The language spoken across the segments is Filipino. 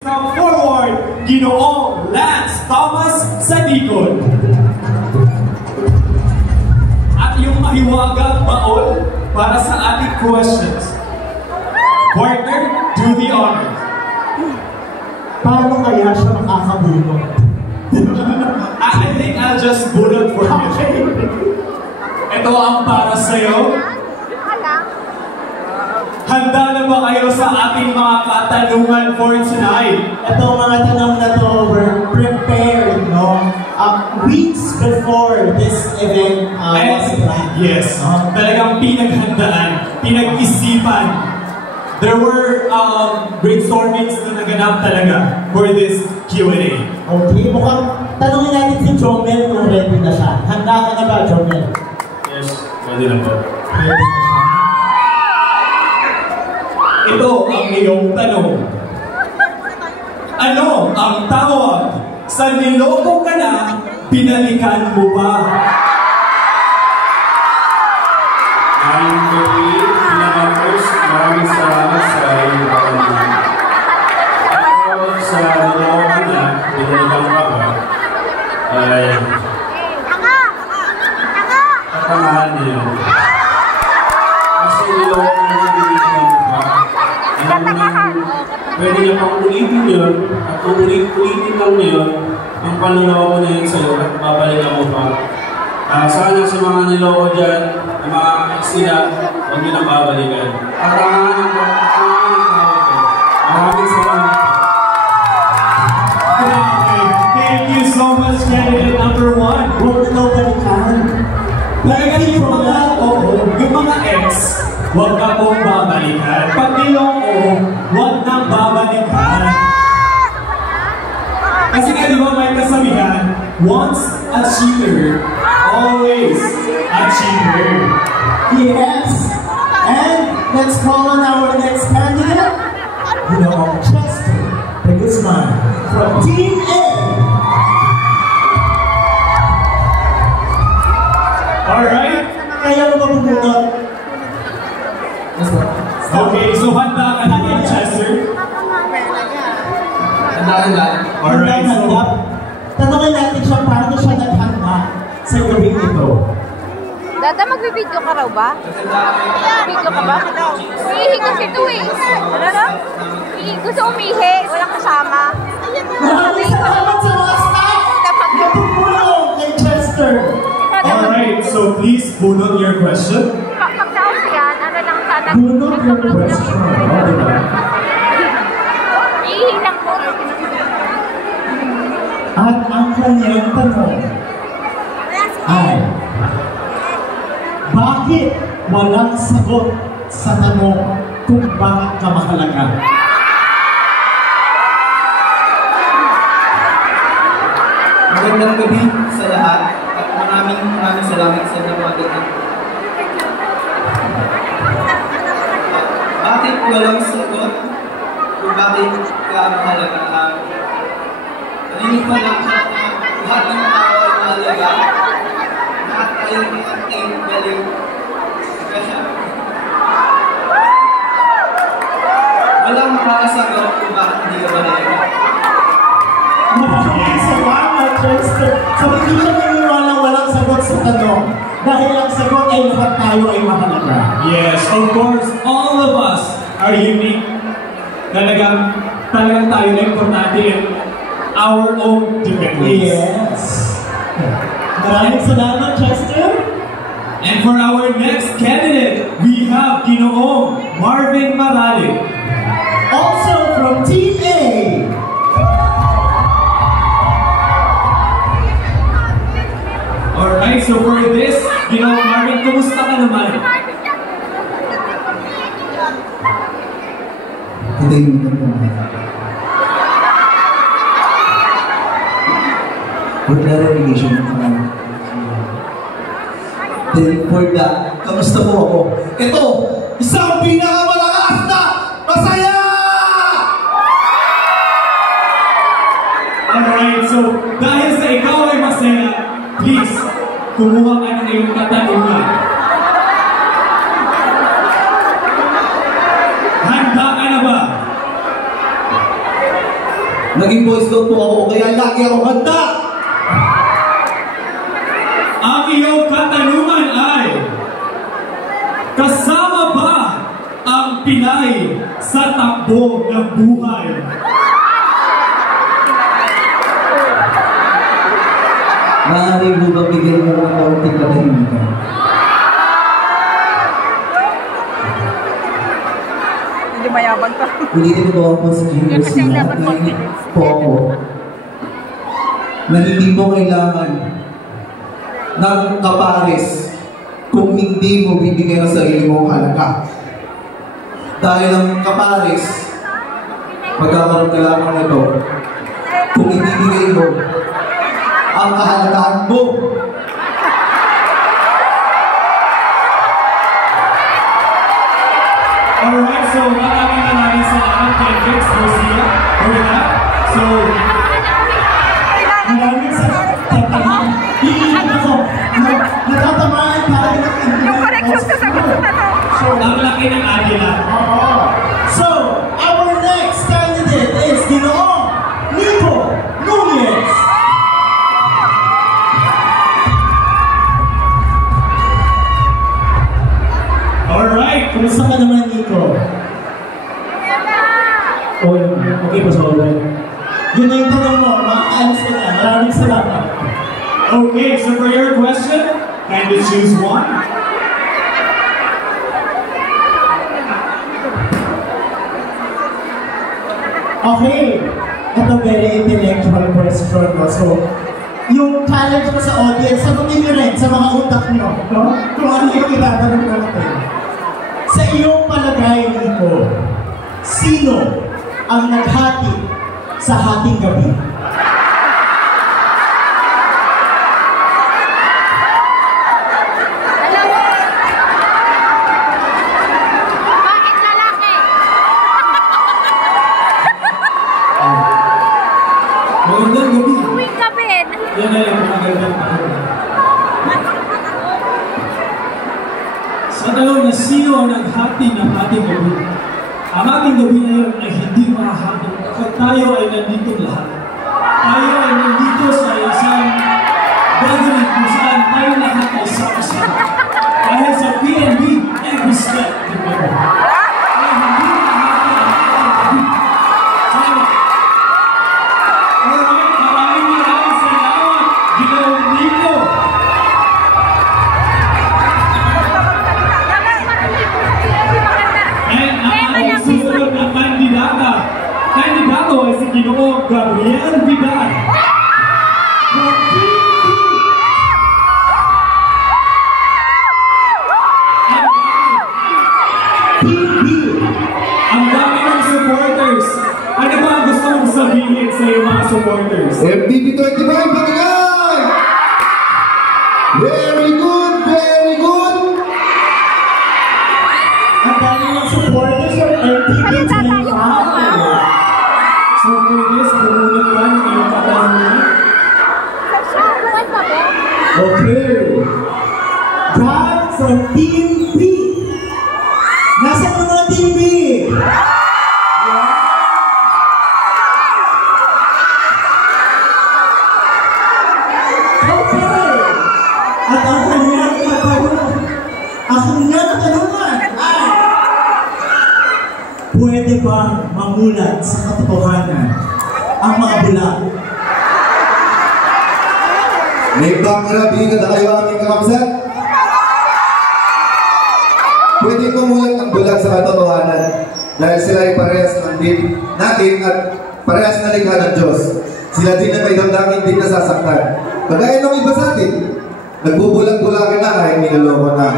Come forward, Ginoong Lance Thomas Sanikon. At yung mahiwagang baon para sa ating questions. Partner, do the honors. Paano kaya siya makakabulong? I think I'll just bullet for you. Ito ang para sa'yo. Handa na ba kayo sa ating mga katanungan for tonight? Ito mga tanong na to, we're prepared, no? Weeks before this event was planned. Yes, talagang pinaghandaan, pinag-isipan. There were brainstormings na naganap talaga for this Q&A. Okay, mukhang tanongin natin si Jomel kung ready na siya. Handa ka na ba, Jomel? Yes, ready na po. Ready na siya. Ito ang iyong tanong. Ano ang tawag sa niloko ka na, pinalikan mo ba? Maraming gabi, pinakapos, maraming salamat sa iyong pagkakas. Ang tawag sa niloko ka na, pinalikan mo ba? Ay... Katangahan niyo. Kasi niloko ka na pinalikan mo ba? Pwede niya pang ulitin yun, at kung ulitin lang niyo yun, ang panloloko na yun sa'yo at babalikan mo pa. Sana sa mga niloko dyan, ang mga eksila, huwag nyo nang babalikan. At ang maraming salamat. Thank you so much, candidate number 1. Huwag na daw balikan. Talagang yung mga ex, huwag na pong babalikan. Pag niloko, huwag nang babalikan. Kasi nga di ba may kasabihan, once a cheater, always a cheater. Yes. And let's call on our next candidate. Ginoong Chester Guzman from Team A. Alright? Kaya mo mabubunod. Okay, so handa ka na ba, Chester? Handa. Alright, so... Tanungin natin siya paano siya naghanda sa gabing ito. Dada, magbibideo ka raw ba? Video ka ba? Umihi kasi ito eh. Ano na? Gusto umihi, walang kasama. Maraming salamat sa mga staff! Matutulong kay Chester! Alright, so please bunot your question. Pagdaos yan, ano lang sana? Bunot your question. Ihi lang po. At ang kanyang tanong ay, bakit walang sagot sa tanong kung bakit ka mahalaga? Magandang gabi sa lahat at maraming salamat sa napagaling. Bakit walang sagot kung bakit ka mahalaga? Narinig ko lang siya na lahat ng tao ay mahalaga. Lahat tayo ng ating galing. Kasi walang makakasagot kung bakit hindi ka mahalaga. Maraming salamat, Chester. So hindi siya naniniwala walang sagot sa tanong. Dahil ang sagot ay lahat tayo ay mahalaga. Yes, of course, all of us are unique. Talagang tayo na importante in our own different ways. Yes. Maraming salamat, Chester. And for our next candidate, we have Ginoong Marvin Marali. Also from Team A. Alright, so for this, Ginoong Marvin, kumusta ka naman? Today, for clarification, then for that, kamusta po ako? Ito, isang pinakamalakas na masaya! Alright, so dahil sa ikaw ay masaya, please, kumuha ka ng iyong katanungan. Handa ka na ba? Naging Boy Scout po ako, kaya lagi ako handa! Ang iyong katanungan ay, kasama ba ang Pinay sa takbo ng buhay? Maaari mo ba bigyan mo ng kaunting katahimikan? Hindi mayabang to. Ulitin ko ako sa Genius Kasi na dapat confidence. po ako na hindi mo kailangan ng kapares kung hindi mo bibigyan ang sarili mong halaga. Dahil ang kapares, magkakaroon ka lamang nito kung ibibigay mo ang kahalagahan mo. Alright, so maraming salamat kay Vince Garcia for that. So, Maraming salamat. Iilan ako. Natatamaan tayo ng internet. Yung correction sa sagot na to. ang laki ng agila. So, our next candidate is Ginoong Nico Nunez. Alright, Kumusta ka naman, Nico? okay pa sa alright. Yun na yung tanong mo. Makakaalis ka na. Maraming salamat. Okay, so for your question, kindly choose one. Okay. Ito very intellectual question ko. So, yung challenge ko sa audience, sagutin nyo rin sa mga utak nyo. No? Kung ano yung itatanong natin. Sa iyong palagay, Nico, sino ang naghati sa hating gabi? Bakit lalaki? Magandang gabi. Uwing ka, Ben. Yan ay ang magandang gabi. Sa tanong na sino ang naghati ng ating gabi? Ang ating gabi ngayon ay hindi makahati kapag tayo ay nandito lahat. Tayo ay nandito sa isang gathering kung saan tayo lahat ay sama-sama. Dahil sa PNB, every step together. Kaya hindi makahati ang ating gabi. Salamat. Alright, maraming salamat. Ginoong Nico. And ang ating susunod na kandidato ay si Ginoong Gabriel Vidal. Ang dami ng supporters. Ano ba ang gusto mong sabihin sa iyong mga supporters? MTV 25, pakinggan! Very good, very good! Ang dami ng supporters ng MTV So for this, bumunod yan ang iyong katanungan. Okay. God from Team B. Nasaan ang mga Team B? Okay. At ang kanyang katanungan ay, pwede bang mamulat sa katotohanan ang mga bulag? May bangarabi na kayo aming kakapsat? Pwede kumulat ang bulag sa katotohanan dahil sila ay parehas ng din natin at parehas na likha ng Diyos. Sila din na may damdamin din nasasaktan. Kagaya ng iba sa atin, nagbubulag-bulagan na kahit niloloko na.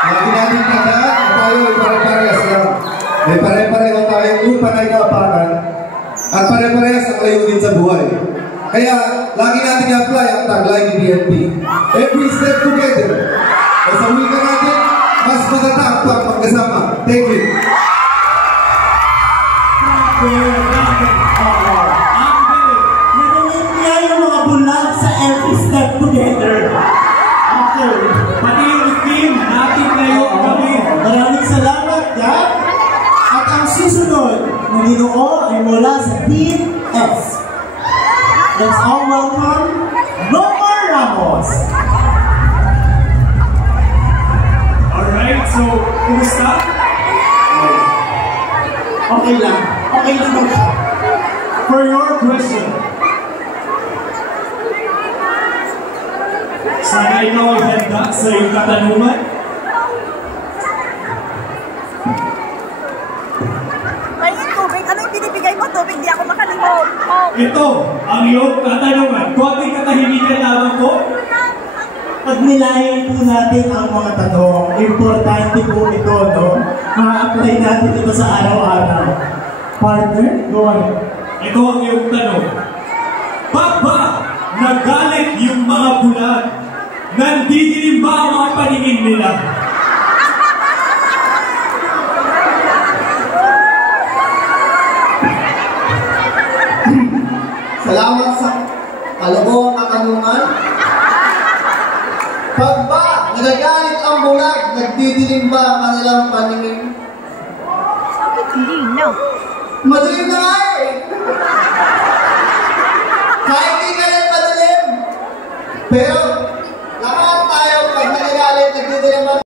Lagi natin tandaan na tayo ay pare-parehas lang. May pare-pareho tayong lupa na inaapakan at pare-parehas ang layunin sa buhay. Kaya, lagi natin i-apply ang tagline ni BNP. Every step together. O sa wika natin, mas matatag pa ang pagkasama. Thank you. Narinig niya yung mga bulag sa every step together. Okay. Pati yung Team S. Let's all welcome Nomar Ramos. Alright, so, kumusta? Okay lang. Okay lang daw siya. For your question, sana ikaw ay handa sa iyong katanungan? Ay, tubig. Ano yung binibigay mo? Tubig, di ako makalimot. Ito ang iyong katanungan. Konting katahimikan lamang po. Pag nilayan po natin ang mga tanong, importante po ito, no? Ma-apply natin ito sa araw-araw. Partner, go ahead. Ito ang iyong tanong. Ba nagalit yung mga bulag? Nandidilim ba ang mga paningin nila? Salamat sa kaloohang katanungan. Pag ba nagagalit ang bulag, nagdidilim ba ang kanilang paningin? Hindi na. Madilim na nga eh!